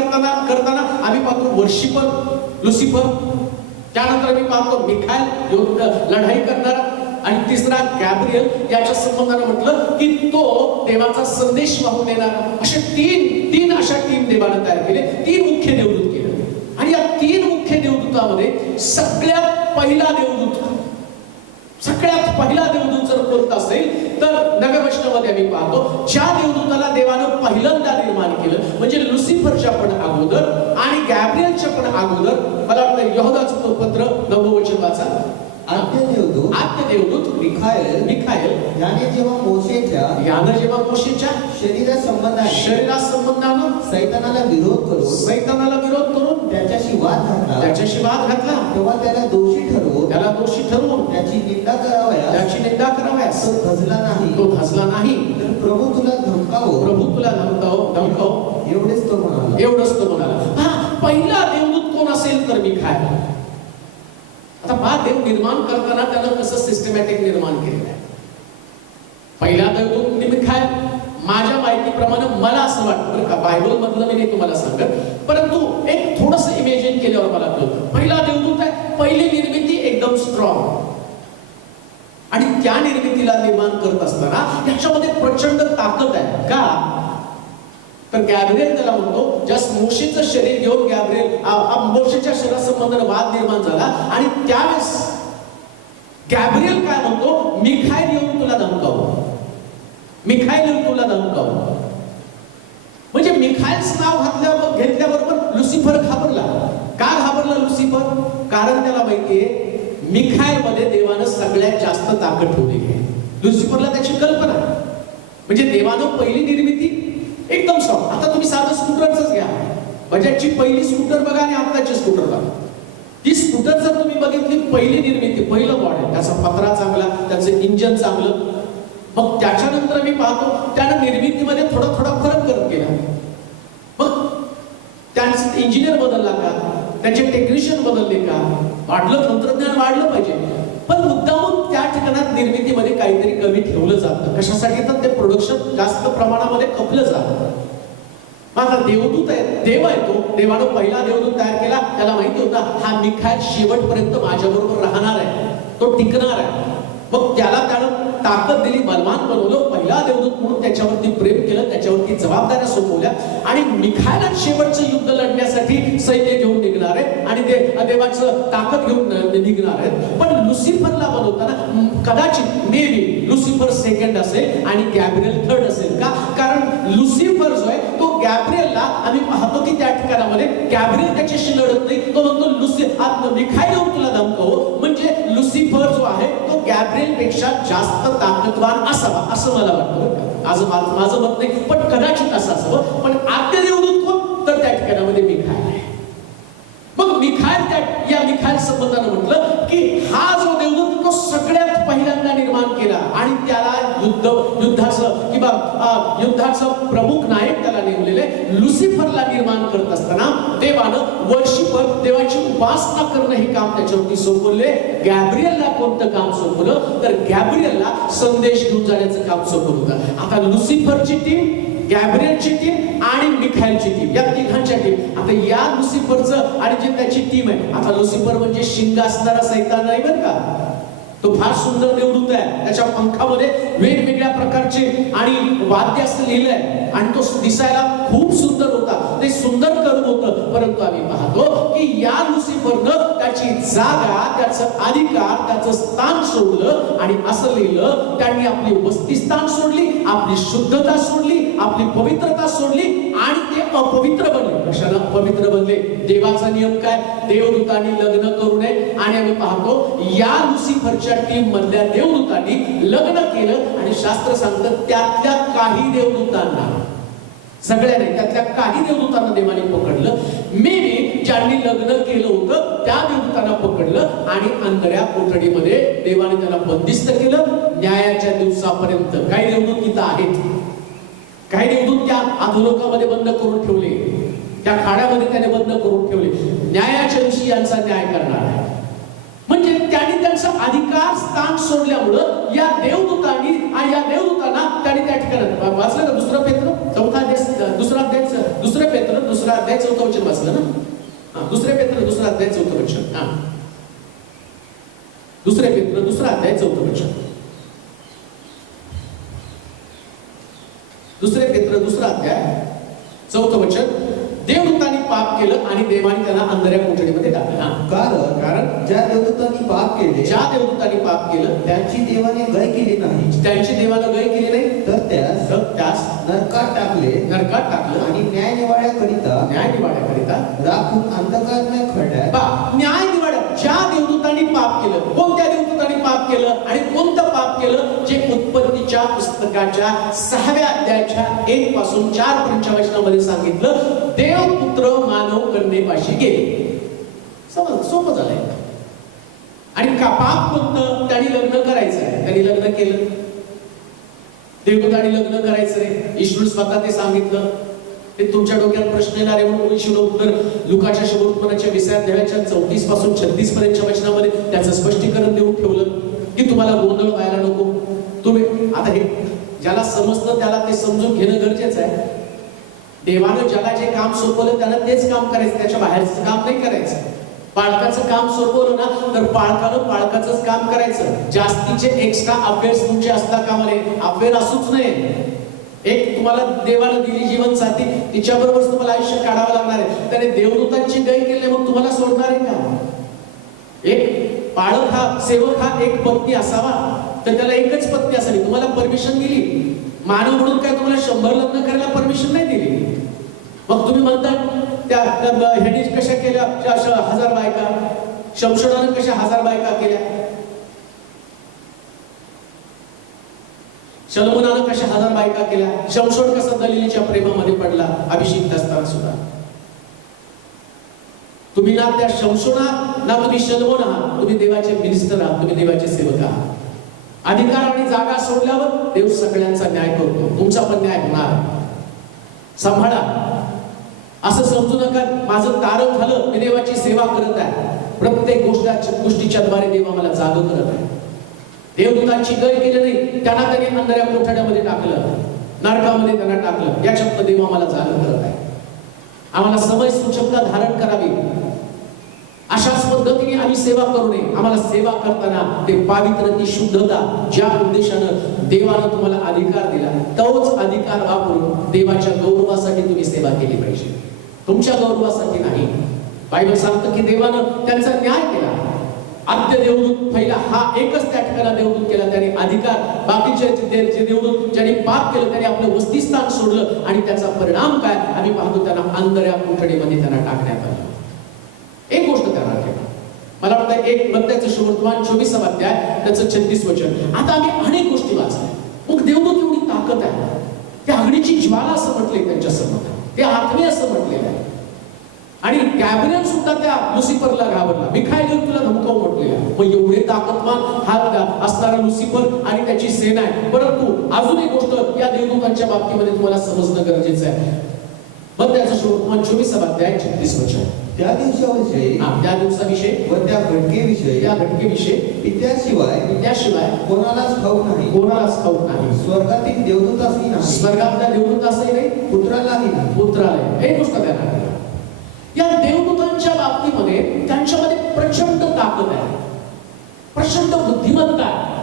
करताना करताना आम्ही पाहतो वर्षिपर लुसिफर त्यानंतर आम्ही पाहतो मिखायल युद्ध लढाई करणारा. आणि तिसरा गॅब्रियल याच्या संबंधाने म्हटलं की तो देवाचा संदेश वाहून येणारा असे तीन तीन अशा तीन देवाने तयार केले. तीन मुख्य देवदूत केले. आणि या तीन मुख्य देवदूतामध्ये सगळ्यात पहिला देवदूत सगळ्यात पहिला देवदूत जर कोणता असेल तर नगवैष्णवमध्ये आम्ही पाहतो ज्या देवदूताला देवानं पहिल्यांदा निर्माण केलं म्हणजे लुसिफरच्या पण अगोदर आणि गॅब्रियलच्या पण अगोदर मला वाटतं यहोदाचं तो पत्र नववचन वाचा. आद्य देवदूत आद्य देवदूत मिखायल मिखायल याने जेव्हा मोशेच्या यानं जेव्हा मोशेच्या शरीरा संबंधाने शरीरा संबंधानं सैतानाला विरोध करून सैतानाला विरोध करून त्याच्याशी वाद घातला. त्याच्याशी वाद घातला. तेव्हा त्याला दोषी ठरवून त्याला दोषी ठरवून त्याची निंदा करावयास त्याची निंदा कराव्यास तो धजला नाही. तो धसला नाही. तर प्रभू तुला धमकावो. प्रभू तुला धमकाव धमकाव. एवढेच तो म्हणाला. एवढंच तो म्हणाला. हा पहिला देवदूत कोण असेल तर मी खाय आता पहा ते निर्माण करताना त्यानं कसं सिस्टमॅटिक निर्माण केलेलं आहे? पहिला तर तो निमित्त काय? माझ्या माहितीप्रमाणे मला असं वाटतं बरं का बायबल मधलं मी नाही तुम्हाला सांगत परंतु एक थोडस इमेजिन केल्यावर मला कळतं. पहिला देवदूत आहे पहिली निर्मिती एकदम स्ट्रॉंग आणि त्या निर्मितीला निर्माण करत असताना याच्यामध्ये प्रचंड ताकद आहे. का? तर गॅब्रियल त्याला म्हणतो ज्या मोशीचं शरीर घेऊन गॅब्रियल आ- आ- मोशेच्या शरीरासंबंधाने वाद निर्माण झाला आणि त्यावेळेस गॅब्रियल काय म्हणतो मिखाईल येऊन तुला धमकावं. मिखाईल येऊन तुला धमकावं. म्हणजे मिखाईल्स नाव घातल्यावर घेतल्याबरोबर लुसिफर घाबरला. का घाबरला लुसिफर? कारण त्याला माहितीये मिखाईल मध्ये देवानं सगळ्यात जास्त ताकद ठेवलेली आहे. लुसिफरला त्याची कल्पना. म्हणजे देवानं पहिली निर्मिती एकदम सॉफ्ट आता तुम्ही साधं स्कूटरच घ्या. बजाजची पहिली स्कूटर बघा आणि आत्ताची स्कूटर बघा. ती स्कूटर जर तुम्ही बघितली पहिली निर्मिती पहिलं मॉडेल त्याचा पत्रा चांगला त्याचं इंजन चांगलं. मग त्याच्यानंतर मी पाहतो त्यानं निर्मितीमध्ये थोडा थोडा फरक करत गेला. मग त्यांचं इंजिनियर बदलला का? त्यांचे टेक्निशियन बदलले का? वाढलं तंत्रज्ञान वाढलं पाहिजे. पण मुद्दामून त्या ठिकाणात निर्मितीमध्ये काहीतरी कमी ठेवलं जातं. कशासाठी? तर ते प्रोडक्शन जास्त प्रमाणामध्ये खपलं जातं. मग आता देवदूत आहे देव आहे तो. देवानं पहिला देवदूत तयार केला. त्याला माहिती होता हा मिखाय शेवटपर्यंत माझ्याबरोबर राहणार आहे. तो टिकणार आहे. मग त्याला त्यानं ताकद दिली बलवान बनवलं. पहिला देवदूत म्हणून त्याच्यावरती प्रेम केलं त्याच्यावरती जबाबदाऱ्या सोपवल्या. आणि मिखायला शेवटचं युद्ध लढण्यासाठी सैन्य घेऊन म्हणजे ते देवाचं ताकद घेऊन निघणार आहेत. पण लुसिफरला बनवताना कदाचित मे बी लुसिफर सेकंड असेल आणि गॅब्रियल थर्ड असेल. का? कारण लुसिफर जो आहे तो गॅब्रियलला आम्ही पाहतो की त्या ठिकाणामध्ये गॅब्रियल त्याच्याशी लढत नाही. तो म्हणतो लुसी आत मिखाईल येऊन तुला धमकावं. म्हणजे लुसिफर जो आहे तो गॅब्रियलपेक्षा जास्त ताकदवान असावा असं मला वाटतं माझं आज माझं मत नाही पण कदाचित असं असावं. पण आद्य देवदूत कोण तर त्या ठिकाणामध्ये मिखाईल आहे मग मिखाईल त्या या मिखाईल संबंधानं म्हटलं की हा जो देवदूत तो सगळ्यात पहिल्यांदा निर्माण केला आणि त्याला युद्ध युद्धाचं किंवा युद्धाचं प्रमुख नायक त्याला नेमलेले लुसिफरला निर्माण करत असताना देवानं वर्षीभर देवाची उपासना करणं हे काम त्याच्यावरती सोपवले. गॅब्रियलला कोणतं काम सोपवलं? तर गॅब्रियलला संदेश घेऊन जाण्याचं काम सोपवलं होतं. आता लुसिफरची टीम गॅब्रियलची टीम आणि मिखायलची टीम या तिघांच्या टीम आता या लुसिफरचं आणि जे त्याची टीम आहे आता लुसिफर म्हणजे शिंग असणारा सैतान नाही बरं का? तो फार सुंदर निवृत्त आहे. त्याच्या पंखामध्ये वेगवेगळ्या प्रकारचे आणि वाद्य असं लिहिलंय. आणि तो दिसायला खूप सुंदर होता. ते सुंदर कर्म होतं. परंतु आम्ही पाहतो की या लुसिफरनं त्याची जागा त्याचं अधिकार त्याचं स्थान सोडलं आणि असं लिहिलं त्यांनी आपली वस्तीस्थान सोडली आपली शुद्धता सोडली आपली पवित्रता सोडली आणि ते अपवित्र बनले. कशाला पवित्र बनले? देवाचा नियम काय? देवदूतांनी लग्न करू नये. आणि आम्ही पाहतो या लुसिफरच्या टीम मधल्या देवदूतांनी लग्न केलं आणि शास्त्र सांगतं त्यातल्या काही देवदूतांना सगळ्या नाही त्यातल्या काही देवदूतांना देवाने पकडलं. मे बी ज्यांनी लग्न केलं होतं त्या देवदूतांना पकडलं आणि अंधऱ्या कोठडीमध्ये देवाने त्याला बंदिस्त केलं. न्यायाच्या दिवसापर्यंत. काही देवदूत तिथं आहेत. काही निवडून त्या अधोलोकामध्ये बंद करून ठेवले. त्या खाड्यामध्ये त्याने बंद करून ठेवले. न्यायाच्या दिवशी यांचा न्याय करणार आहे. म्हणजे त्यांनी त्यांचा अधिकार स्थान सोडल्यामुळं या देवदूतांनी आणि या देवदूतांना त्यांनी त्या ठिकाणी वाचलं का दुसरं पेत्र? चौथा अध्याय दुसरा अध्याय दुसरं पेत्र दुसरा अध्याय चौथं वचन वाचलं ना? हा दुसरे पेत्र दुसरा अध्याय चौथं वचन. हा. दुसरे पेत्र दुसरा अध्याय चौथं वचन. दुसरे पेत्र दुसरा अध्याय. चौथं वचन देवदूतांनी पाप केलं आणि देवाने त्यांना अंधऱ्या कोठडीमध्ये टाकलं. कारण कारण ज्या देवदूतांनी पाप केले ज्या देवदूतांनी पाप केलं त्यांची देवाने गय केली नाही. त्यांची देवानं गय केली नाही. तर त्यास तर त्यास नरकात टाकले. नरकात टाकलं. आणि न्याय निवाड्याकरिता न्याय निवाड्याकरिता राखून अंधकारमय खड्यात बा न्याय निवाड्यात ज्या देवदूतांनी पाप केलं कोणत्या देवदूतांनी पाप केलं आणि कोणतं पाप केलं जे उत्पत्तीच्या पुस्तकाच्या सहाव्या अध्यायाच्या एक पासून चार पर्यंतच्या वचनामध्ये सांगितलं देवपुत्र मानव कन्येपाशी गेले. समज सोपं झालंय. आणि का पाप कोणतं त्यांनी लग्न करायचं आहे त्यांनी लग्न केलं. देवदूतांनी लग्न करायचं रे ईश्वर स्वतः ते सांगितलं. ते तुमच्या डोक्यात प्रश्न येणार आहे म्हणून ईश्वर उत्तर. लुकाच्या शबोत्पन्नाच्या विषय अध्यायाच्या चौतीसपासून छत्तीस पर्यंतच्या वचनामध्ये त्याचं स्पष्टीकरण देऊन ठेवलं की तुम्हाला गोंधळ व्हायला नको. तुम्ही आता हे ज्याला समजतं त्याला ते समजून घेणं गरजेचं आहे. देवानं ज्याला जे काम सोपवलं त्याला तेच काम करायचं त्याच्या बाहेरचं काम नाही करायचं. पालकाचं काम सोपवलं ना तर पालकानं पालकाचंच काम करायचं. जास्तीचे एक्स्ट्रा अफेअर्स तुमचे असता कामा नये अफेअर असूच नये. एक तुम्हाला देवाला दिली जीवन साथी तिच्याबरोबर तुम्हाला आयुष्य काढावं लागणार आहे. त्याने देवदूतांची गय केली मग तुम्हाला सोडणार आहे का? एक पाळक हा सेवक हा एक पत्नी असावा. तर त्याला एकच पत्नी असावी. तुम्हाला परमिशन दिली. मानव म्हणून काय तुम्हाला शंभर लग्न करायला परमिशन नाही दिली? मग तुम्ही म्हणता त्या ह्याने कशा केल्या? हजार बायका. शमशोनानं कशा हजार बायका केल्या? शलमुनानं कशा हजार बायका केल्या? शमशोड कसा दलिलीच्या प्रेमामध्ये पडला? अभिषेक असताना सुद्धा. तुम्ही ना त्या शमशोना ना तुम्ही शलमोन आहात. तुम्ही देवाचे मिनिस्टर आहात तुम्ही देवाचे सेवक आहात. अधिकार आणि जागा सोडल्यावर देव सगळ्यांचा न्याय करतो. तुमचा पण न्याय होणार. सांभाळा. असं समजू नका. माझं तारण झालं मी देवाची सेवा करत आहे. प्रत्येक गोष्टाच्या गोष्टीच्या द्वारे देव आम्हाला जाग करत आहे. देवदूतांची गय केली नाही त्यांना त्यांनी अंधाऱ्या कोठड्यामध्ये टाकलं. नरकामध्ये त्यांना टाकलं. याच्यात देव आम्हाला जाग करत आहे. आम्हाला समय सूचकता धारण करावी. अशाच पद्धतीने आम्ही सेवा करू नये. आम्हाला सेवा करताना ते पावित्र ती शुद्धता ज्या उद्देशानं देवानं तुम्हाला अधिकार दिला तोच अधिकार वापरून देवाच्या गौरवासाठी तुम्ही सेवा केली पाहिजे. तुमच्या गौरवासाठी नाही. बायबल सांगतं की देवानं त्यांचा न्याय केला. आद्य देवदूत पहिला हा एकच त्या ठिकाणी देवदूत केला. त्याने अधिकार बाकीचे जे देवदूत ज्यांनी पाप केलं त्याने आपलं वस्तीस्थान सोडलं आणि त्याचा परिणाम काय? आम्ही पाहतो त्यांना अंधऱ्या कुठडीमध्ये त्यांना टाकण्यात आलं. एक गोष्ट मला वाटतं एक मत्याचं शुभवर्तमान चोवीस अध्याय त्याचं छत्तीस वचन. आता आम्ही अनेक गोष्टी वाचल्या. मग देवदूत एवढी ताकद आहे. त्या अग्नीची ज्वाला असं म्हटले त्यांच्यासमोर. ते आत्मे असं म्हटलेलं आहे. आणि गॅब्रियल सुद्धा त्या लुसिफरला घाबरला. मिखाईल तुला धमकाव म्हटलेला मग एवढे ताकदवान हा असणारा लुसिफर आणि त्याची सेना आहे. परंतु अजून एक गोष्ट या देवदूतांच्या बाबतीमध्ये तुम्हाला समजणं गरजेचं आहे. मग त्याचं शुभवर्तमान चोवीस अध्याय छत्तीस वचन. त्या दिवसाविषयी हा, त्या दिवसाविषयी व त्या घटकेविषयी त्या घटकेविषयी त्याशिवाय त्याशिवाय कोणालाच ठाऊक नाही. कोणालाच ठाऊक नाही. स्वर्गातील देवदूतासही नाही. स्वर्गातल्या देवदूत असंही नाही. पुत्रालाही नाही. पुत्रालय हे त्यांना आठवलं. या देवदूतांच्या बाबतीमध्ये त्यांच्यामध्ये प्रचंड ताकद आहे. प्रचंड बुद्धिमत्ता आहे.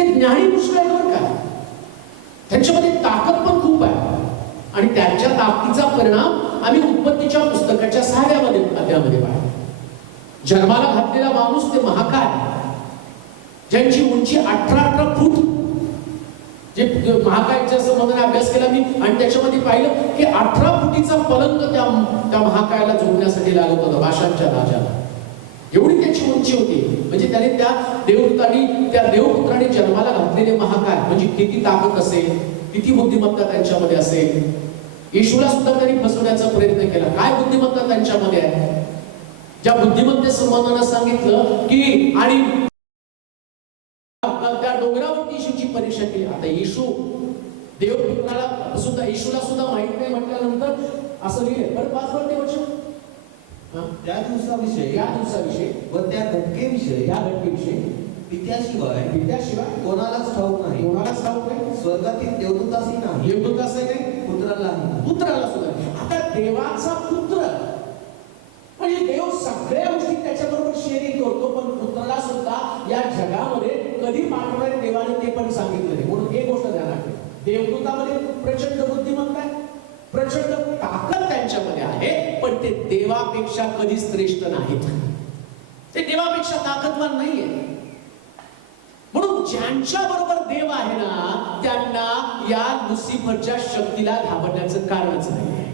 हे ज्ञानी पुष्कळ आहे बरं का. त्यांच्यामध्ये ताकद आहे आणि त्यांच्या ताकदीचा परिणाम आम्ही उत्पत्तीच्या पुस्तकाच्या सहाव्यामध्ये अध्यामध्ये पाहिला जन्माला घातलेला माणूस ते महाकाय. ज्यांची उंची अठरा अठरा फूट जे महाकायच्या संबंधाने अभ्यास केला मी आणि त्याच्यामध्ये पाहिलं की अठरा फुटीचा पलंग त्या त्या महाकायाला जोडण्यासाठी लागत होता भाषांच्या राजाला. एवढी त्याची उंची होती. म्हणजे त्याने त्या देवदूतांनी त्या देवपुत्राने जन्माला घातलेले महाकाय. म्हणजे किती ताकद असेल किती बुद्धिमत्ता त्यांच्यामध्ये असेल. येशूला सुद्धा त्यांनी फसवण्याचा प्रयत्न केला. काय बुद्धिमत्ता त्यांच्यामध्ये आहे? ज्या बुद्धिमत्ते संबंधानं सांगितलं की आणि त्या डोंगरावरती येशूची परीक्षा केली. आता येशू देवपुत्राला सुद्धा येशूला सुद्धा माहीत नाही म्हटल्यानंतर असं लिहिले बरं पाच वर ते वचन. हा? त्या दिवसाविषयी या दिवसाविषयी. व त्या घटकेविषयी या घटनेविषयी पित्याशिवाय विद्याशिवाय कोणालाच ठाऊक नाही. कोणालाच ठाऊक नाही. स्वर्गातील देवदूतासही नाही. देवदूत असं नाही. पुत्राला पुत्राला सुद्धा आता देवाचा पुत्र. म्हणजे देव सगळ्या गोष्टी त्याच्याबरोबर शेअरिंग करतो पण पुत्राला सुद्धा या जगामध्ये कधी पाठवणारे देवाने ते पण सांगितलं म्हणून एक गोष्ट ध्यानात देवदूतामध्ये प्रचंड बुद्धिमत्ता आहे. प्रचंड ताकद त्यांच्यामध्ये आहे पण ते देवापेक्षा कधीच श्रेष्ठ नाहीत. ते देवापेक्षा ताकदवान नाहीये. ज्यांच्या बरोबर देव आहे ना त्यांना या लुसिफरच्या शक्तीला घाबरण्याचं कारणच नाही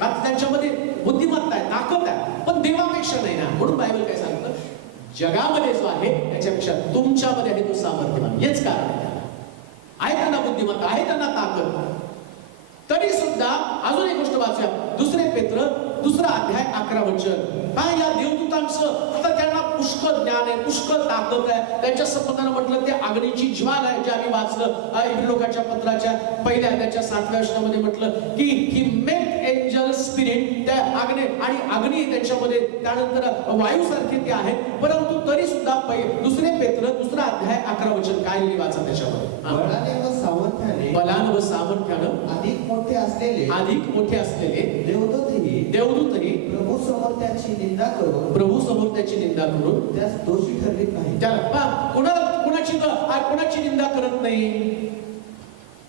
का त्यांच्यामध्ये बुद्धिमत्ता आहे ताकद आहे पण देवापेक्षा नाही ना. म्हणून बायबल काय सांगतं? जगामध्ये जो आहे त्याच्यापेक्षा तुमच्यामध्ये आहे तो सामर्थ्यवान. हेच कारण आहे आहे त्यांना बुद्धिमत्ता आहे त्यांना ताकद. तरी सुद्धा अजून एक गोष्ट वाचूया दुसरे पेत्र दुसरा अध्याय अकरा वचन. काय या देवदूतांचं आता त्यांना पुष्कळ ज्ञान आहे पुष्कळ ताकद आहे. त्यांच्या संबंधानं म्हटलं ते अग्नीची ज्वाल आहे जे आम्ही वाचलं. लोकांच्या पत्राच्या पहिल्या त्याच्या सातव्या वर्षामध्ये म्हटलं की ही मेक एंजल स्पिरिट त्या अग्नी आणि अग्नी त्याच्यामध्ये त्यानंतर वायूसारखे ते आहेत. परंतु तरी सुद्धा दुसरे पेत्र दुसरा अध्याय अकरा वचन काय लिहिली वाचा त्याच्यामध्ये. बळाने व सामर्थ्याने बलान व सामर्थ्यानं अधिक मोठे असलेले अधिक मोठे असलेले देवदूतही देवदूतही प्रभू समोर त्याची निंदा करून प्रभू समोर त्याची निंदा करून त्यास दोषी ठरली नाही पहा, कुणाला कुणाची कुणाची निंदा करत नाही?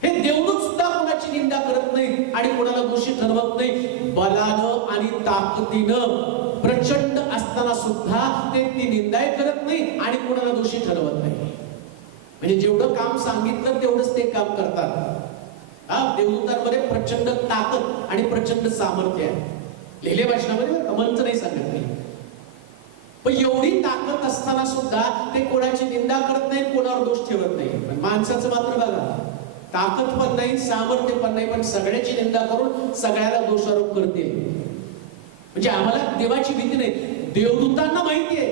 हे देवदूत सुद्धा कोणाची निंदा करत नाही आणि कोणाला दोषी ठरवत नाही. बलानं आणि ताकदीनं प्रचंड असताना सुद्धा ते ती निंदाही करत नाही आणि कोणाला दोषी ठरवत नाही. म्हणजे जेवढं काम सांगितलं तेवढंच ते काम करतात. हा देवदूतांमध्ये प्रचंड ताकद आणि प्रचंड सामर्थ्य आहे. लिहिले भाषणामध्ये कमलच नाही सांगत नाही पण एवढी ताकद असताना सुद्धा ते कोणाची निंदा करत नाही कोणावर दोष ठेवत नाही. पण माणसाचं मात्र बघा ताकद पण नाही सामर्थ्य पण नाही पण सगळ्याची निंदा करून सगळ्याला दोषारोप करतील. म्हणजे आम्हाला देवाची भीती नाही. देवदूतांना माहिती आहे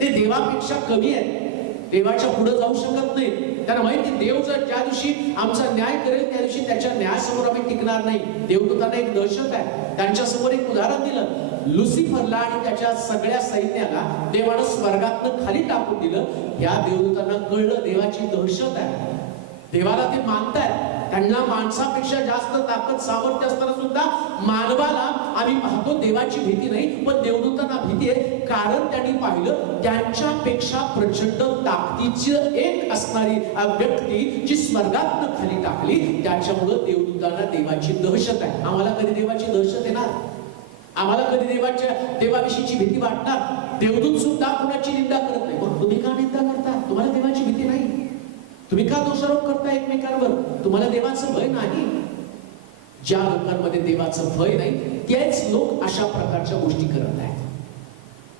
ते देवापेक्षा कमी आहेत. देवाच्या पुढे जाऊ शकत नाही. त्यांना माहिती देव जर ज्या दिवशी आमचा न्याय करेल त्या दिवशी त्याच्या न्यायासमोर आम्ही टिकणार नाही. देवदूतांना एक दहशत आहे. त्यांच्यासमोर एक उदाहरण दिलं. लुसिफरला आणि त्याच्या सगळ्या सैन्याला देवानं स्वर्गातनं खाली टाकून दिलं. या देवदूतांना कळलं देवाची दहशत आहे. देवाला ते मानतायत. त्यांना माणसापेक्षा जास्त ताकद सामर्थ्य असताना सुद्धा मानवाला आम्ही पाहतो देवाची भीती नाही पण देवदूतांना भीती आहे. कारण त्यांनी पाहिलं त्यांच्यापेक्षा प्रचंड ताकदीची एक असणारी व्यक्ती जी स्वर्गात खाली टाकली त्याच्यामुळं देवदूतांना देवाची दहशत आहे. आम्हाला कधी देवाची दहशत येणार? आम्हाला कधी देवाच्या देवाविषयीची भीती वाटणार? देवदूत सुद्धा कुणाची निंदा करत नाही. पण तुम्ही का करता तुम्हाला देवाची भीती नाही तुम्ही का दोषारोप करता एकमेकांवर? तुम्हाला देवाचं भय नाही. ज्या लोकांमध्ये देवाचं भय नाही तेच लोक अशा प्रकारच्या गोष्टी करत आहेत.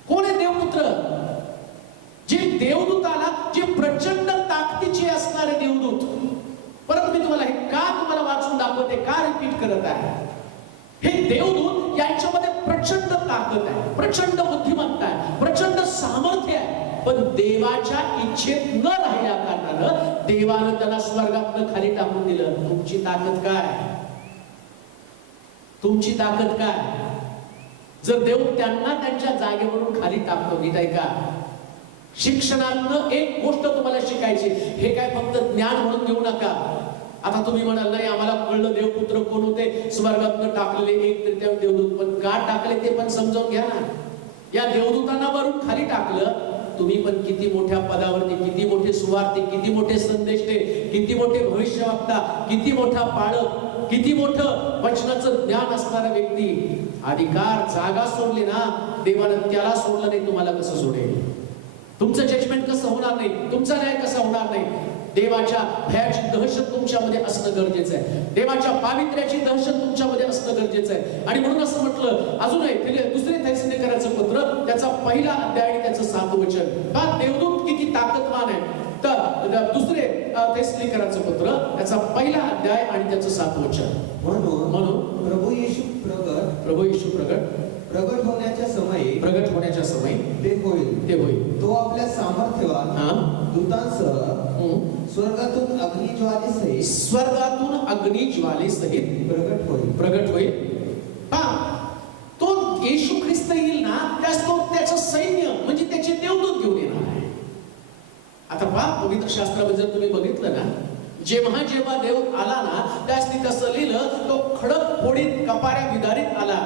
कोण आहे देवपुत्र? जे देवदूताला जे प्रचंड ताकदीचे असणारे देवदूत. परत मी तुम्हाला हे का तुम्हाला वाचून दाखवते का रिपीट करत आहे? हे देवदूत यांच्यामध्ये प्रचंड ताकद आहे प्रचंड बुद्धिमत्ता आहे. पण देवाच्या इच्छेत न राहिल्या कारणानं देवानं त्याला स्वर्गातनं खाली टाकून दिलं. तुमची ताकद काय? तुमची ताकद काय? जर देव त्यांना त्यांच्या जागेवरून खाली टाकतो गीत ऐका का? शिक्षणातनं एक गोष्ट तुम्हाला शिकायची हे काय फक्त ज्ञान म्हणून घेऊ नका. आता तुम्ही म्हणाल नाही आम्हाला कळलं देवपुत्र कोण होते? स्वर्गातनं टाकलेले एक तृतीय देवदूत. पण का टाकले ते पण समजावून घ्या ना. या देवदूतांना वरून खाली टाकलं तुम्ही पण किती मोठ्या पदावरती किती मोठे सुवार्थी किती मोठे संदेशते किती मोठे भविष्य वागता किती मोठा पाळक किती मोठं वचनाचं ज्ञान असणारा व्यक्ती अधिकार जागा सोडली ना देवानं त्याला सोडलं नाही तुम्हाला कसं सोडेल? तुमचं जजमेंट कसं होणार नाही? तुमचा न्याय कसा होणार नाही? देवाच्या भयाची दहशत तुमच्यामध्ये असणं गरजेचं आहे. देवाच्या पावित्र्याची दहशत तुमच्यामध्ये असणं गरजेचं आहे. आणि म्हणून असं म्हटलं अजून एक त्याला दुसरे थैसनेकराचं पत्र त्याचा पहिला अध्याय आणि त्याचं सातवं वचन. का देवदूत किती ताकदवान आहे. तर दुसरे थैसनेकराचं पत्र त्याचा पहिला अध्याय आणि त्याचं सातवं वचन. म्हणून म्हणून? प्रभू येशू प्रगट प्रभू येशू प्रगट. प्रगट होण्याच्या समयी प्रगट होण्याच्या समय ते होईल. ते होईल. तो आपल्या सामर्थ्यवान हा? दूतांसह स्वर्गातून अग्निज्वालेसहित स्वर्गातून अग्नी ज्वालेसहित प्रगट होईल. प्रगट होईल. पहा तो येशू ख्रिस्त येईल ना त्यास तो त्याचं सैन्य म्हणजे त्याचे देवदूत घेऊन येणार आहे. आता पहा पवित्र शास्त्रामध्ये जर तुम्ही बघितलं ना जेव्हा जेव्हा देव आला ना त्यास ती तसं लिहिलं तो खडक फोडीत कपाऱ्या विदारीत आला.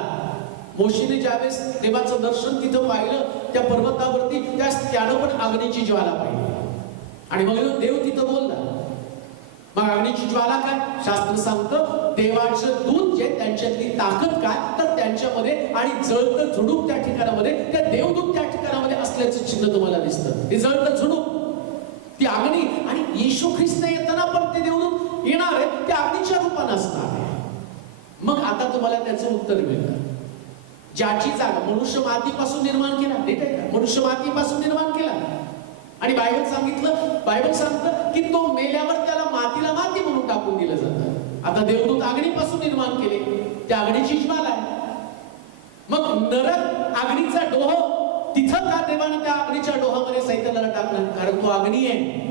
मोशीने ज्यावेळेस देवाचं दर्शन तिथं पाहिलं त्या पर्वतावरती त्यास त्यानं पण अग्नीची ज्वाला पाहिली. आणि मग देव तिथं बोलला. मग अग्नीची ज्वाला काय? शास्त्र सांगतं देवाचं दूध जे त्यांच्यातली ताकद काय तर त्यांच्यामध्ये आणि जळतं झुडूप त्या ठिकाणामध्ये त्या देवदूत त्या ठिकाणामध्ये असल्याचं चिन्ह तुम्हाला दिसतं. ते जळतं झुडूप. ती अग्नी आणि येशू ख्रिस्त येताना पण ते देवदूत येणार आहे त्या अग्नीच्या रूपानं असणार आहे मग आता तुम्हाला त्याचं उत्तर मिळतं. ज्याची जागा मनुष्य मातीपासून निर्माण केला ठीक आहे का? मनुष्य मातीपासून निर्माण केला. आणि बायबल सांगितलं बायबल सांगतं की तो मेल्यावर त्याला मातीला माती म्हणून टाकून दिलं जातं. आता देवदूत अग्नीपासून निर्माण केले. त्या अग्नीची ज्वाला आहे. मग नरक अग्नीचा डोह तिथं का देवानं त्या अग्नीच्या डोहामध्ये सैतानाला टाकलं? कारण तो अग्नी आहे.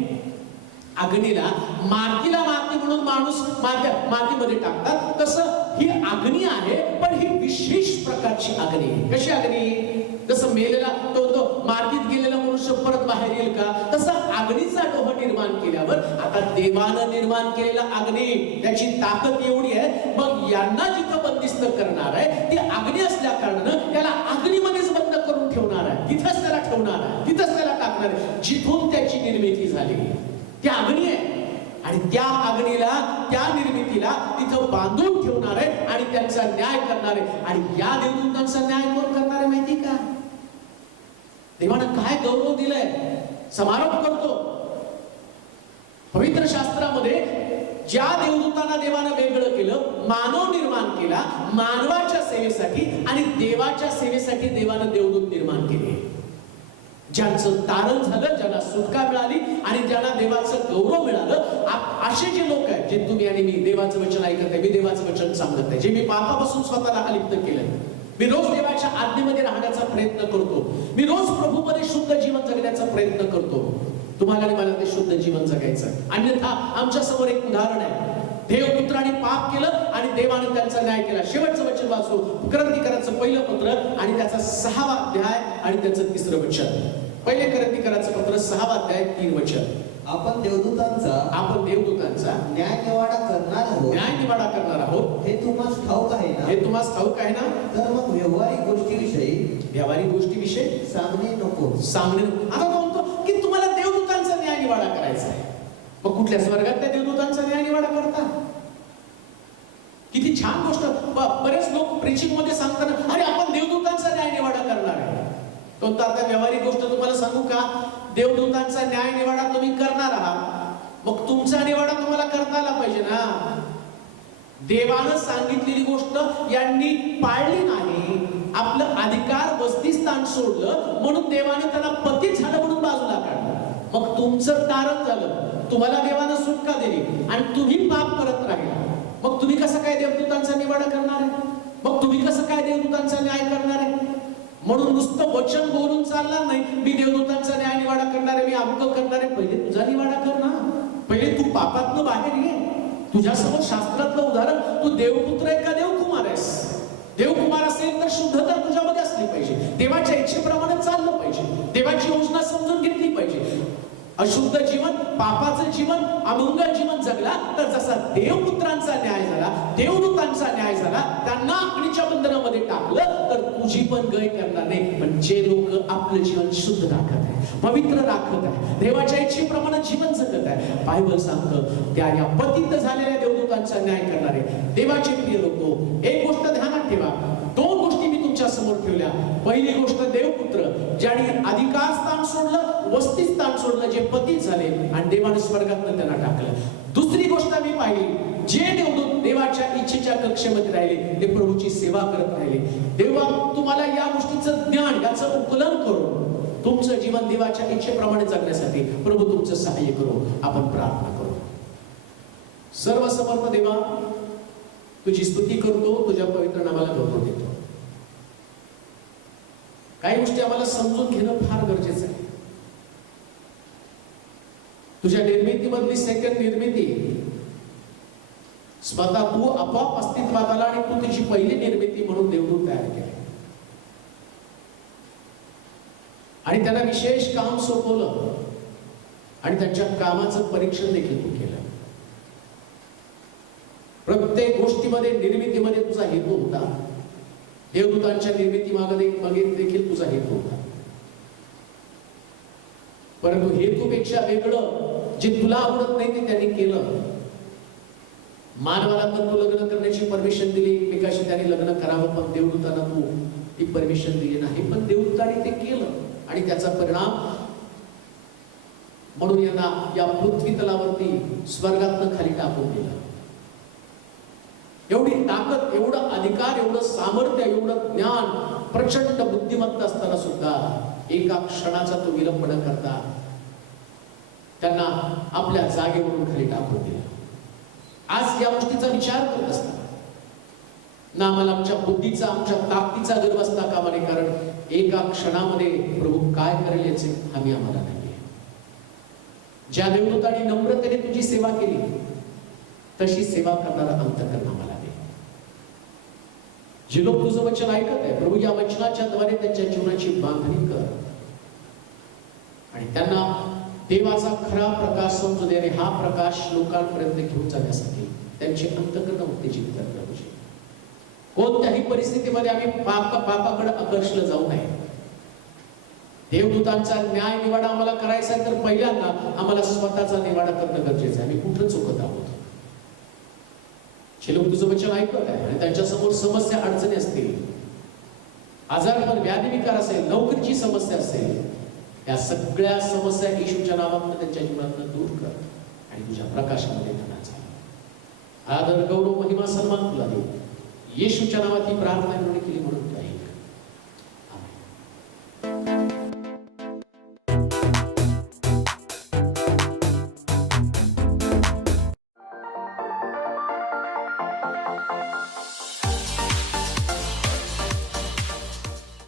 अग्नीला मातीला माती म्हणून माणूस मातीमध्ये टाकतात. तसं ही अग्नी आहे पण ही विशेष प्रकारची अग्नी कशी अग्नी? जसं मेलेला तो तो मातीत गेला परत बाहेर येईल का? तसा अग्नीचा डोह निर्माण केल्यावर आता देवानं निर्माण केलेला अग्नी त्याची ताकद एवढी आहे मग यांना जिथं बंदिस्त करणार आहे ती अग्नी असल्या कारणानं त्याला अग्नीमध्येच बंद करून ठेवणार आहे. तिथंच त्याला ठेवणार आहे. तिथंच त्याला टाकणार आहे. जिथून त्याची निर्मिती झाली. त्या अग्नी आहे. आणि त्या अग्नीला त्या निर्मितीला तिथं बांधून ठेवणार आहे आणि त्यांचा न्याय करणार आहे. आणि या देवदूतांचा न्याय कोण करणार आहे? देवानं काय गौरव दिलाय? समारोप करतो. पवित्र शास्त्रामध्ये ज्या देवदूतांना देवानं वेगळं केलं मानव निर्माण केला मानवाच्या सेवेसाठी आणि देवाच्या सेवेसाठी देवानं देवदूत निर्माण केले. ज्यांचं तारण झालं ज्यांना सुटका मिळाली आणि ज्यांना देवाचं गौरव मिळालं असे जे लोक आहेत जे तुम्ही आणि मी देवाचं वचन ऐकत आहे मी देवाचं वचन सांगत आहे जे मी पापापासून स्वतःला अलिप्त केलं मी रोज देवाच्या आज्ञेमध्ये राहण्याचा प्रयत्न करतो. मी रोज प्रभूमध्ये शुद्ध जीवन जगण्याचा प्रयत्न करतो. तुम्हाला आणि मला ते शुद्ध जीवन जगायचं अन्यथा आमच्यासमोर एक उदाहरण आहे. देव पुत्राने पाप केलं आणि देवाने त्यांचा न्याय केला. शेवटचं वचन वाचू करंतीकरांचं पहिलं पत्र आणि त्याचा सहावा अध्याय आणि त्याचं तिसरं वचन. पहिले करंतीकरांचं पत्र सहावा अध्याय तीन वचन. आपण देवदूतांचा आपण देवदूतांचा न्याय निवाडा करणार आहोत. न्याय निवाडा करणार आहोत. हे तुम्हाला ठाऊक आहे ना? हे तुम्हाला ठाऊक आहे ना? तर मग व्यवहारिक गोष्टीविषयी व्यावहारिक गोष्टीविषयी सांगणे नको. सांगणे आता तो? म्हणतो की तुम्हाला देवदूतांचा न्याय निवाडा करायचा आहे. मग कुठल्या स्वर्गात त्या देवदूतांचा न्याय निवाडा करता? किती छान गोष्ट. बरेच लोक प्रिचिंगमध्ये सांगताना अरे आपण देवदूतांचा न्याय निवाडा करणार आहे. तो तर आता व्यावहारिक गोष्ट तुम्हाला सांगू का? देवदूतांचा न्याय निवाडा तुम्ही करणार आहात. मग तुमचा निवाडा तुम्हाला करता आला पाहिजे ना. देवानं सांगितलेली गोष्ट यांनी पाळली नाही. आपलं अधिकार वस्तीस्थान सोडलं म्हणून देवानं त्यांना पती झालं म्हणून बाजूला काढलं. मग तुमचं तारण झालं. तुम्हाला देवानं सुटका दिली आणि तुम्ही पाप करत राहिला. मग तुम्ही कसं काय देवदूतांचा निवाडा करणार आहे? मग तुम्ही कसं काय देवदूतांचा न्याय करणार आहे? म्हणून नुसतं वचन बोलून चालणार नाही. मी देवदूतांचा न्याय निवाडा करणार आहे मी अमुक करणार आहे. पहिले तुझा निवाडा कर ना. पहिले तू पापातनं बाहेर ये. तुझ्यासमोर शास्त्रातलं उदाहरण तू देवपुत्र आहे का देवकुमार आहेस? देवकुमार असेल तर शुद्धता तुझ्यामध्ये असली पाहिजे. देवाच्या इच्छेप्रमाणे चाललं पाहिजे. देवाची योजना समजून घेतली पाहिजे. अशुद्ध जीवन पापाचं जीवन अमंगल जीवन जगला तर जसा देवपुत्रांचा न्याय झाला देवदूतांचा न्याय झाला त्यांना अग्नीच्या बंधनामध्ये टाकलं तर तुझी पण गय करणार नाही. पण जे लोक आपलं जीवन शुद्ध राखत आहे पवित्र राखत आहे देवाच्या इच्छेप्रमाणे जीवन जगत आहे बायबल सांगतं त्या या पतित झालेल्या देवदूतांचा न्याय करणारे देवाचे प्रिय लोक एक गोष्ट ध्यानात ठेवा. दोन गोष्टी मी तुमच्यासमोर ठेवल्या. पहिली गोष्ट ज्याने अधिकार स्थान सोडलं वस्ती स्थान सोडलं जे पती झाले आणि देवाने स्वर्गात त्यांना टाकलं. दुसरी गोष्ट मी पाहिली जे देवदूत देवाच्या इच्छेच्या कक्षेमध्ये राहिले ते प्रभूची सेवा करत राहिले. देवा तुम्हाला या गोष्टीचं ज्ञान याचं उकलन करून तुमचं जीवन देवाच्या इच्छेप्रमाणे जगण्यासाठी प्रभू तुमचं सहाय्य करू आपण प्रार्थना करू. सर्व समर्थ देवा तुझी स्तुती करतो तुझ्या पवित्र नावाला गौरव देतो. काही गोष्टी आम्हाला समजून घेणं फार गरजेचं आहे. तुझ्या निर्मितीमधली सेकंड निर्मिती स्वतः तू आपोआप अस्तित्वात आला आणि तू तुझी पहिली निर्मिती म्हणून देवदूत तयार केली. आणि त्यांना विशेष काम सोपवलं आणि त्यांच्या कामाचं परीक्षण देखील तू केलं. प्रत्येक गोष्टीमध्ये निर्मितीमध्ये तुझा हे होता निर्मिती मागे मागे देखील तुझा हेतू होता. परंतु हेतूपेक्षा वेगळं जे तुला आवडत नाही ते त्यांनी केलं. मानवाला पण तू लग्न करण्याची परमिशन दिली एकमेकाशी त्याने लग्न करावं पण देवदूतांना तू ती परमिशन दिली नाही. पण देवदूतांनी ते केलं आणि त्याचा परिणाम म्हणून यांना या पृथ्वी तलावरती स्वर्गातनं खाली टाकून दिलं. एवढी ताकद एवढं अधिकार एवढं सामर्थ्य एवढं ज्ञान प्रचंड बुद्धिमत्ता असताना सुद्धा एका क्षणाचा तो विलंबन करता त्यांना आपल्या जागेवरून खाली टाकून दिला. आज या गोष्टीचा विचार करत असता ना आम्हाला आमच्या बुद्धीचा आमच्या ताकदीचा गर्व असता कामा नये कारण एका क्षणामध्ये प्रभू काय करेल याचे हमी आम्हाला नाही ज्या देवदूताने नम्रतेने तुझी सेवा केली तशी सेवा करणारा अंतकरण आम्हाला जे लोक तुझं वचन ऐकत आहे प्रभू या वचनाच्या द्वारे त्यांच्या जीवनाची बांधणी कर. आणि त्यांना देवाचा खरा प्रकाश समजू दे आणि हा प्रकाश लोकांपर्यंत घेऊन जाण्यासाठी त्यांची अंतकरण उत्तेजित कर प्रभूजी कोणत्याही परिस्थितीमध्ये आम्ही पाप पापाकडे आकर्षलं जाऊ नये. देवदूतांचा न्याय निवाडा आम्हाला करायचा आहे तर पहिल्यांदा आम्हाला स्वतःचा निवाडा करणं गरजेचं आहे. आम्ही कुठं चुकत आहोत? जे लोक तुझं वचन ऐकत आहे आणि त्यांच्यासमोर समस्या अडचणी असतील आजारपण व्याधिविकार असेल नोकरीची समस्या असेल या सगळ्या समस्या येशूच्या नावात त्यांच्या जीवनातून दूर कर आणि तुझ्या प्रकाशामध्ये त्यांना आदर गौरव महिमा सन्मान तुला देऊ. येशूच्या नावात ही प्रार्थना केली म्हणून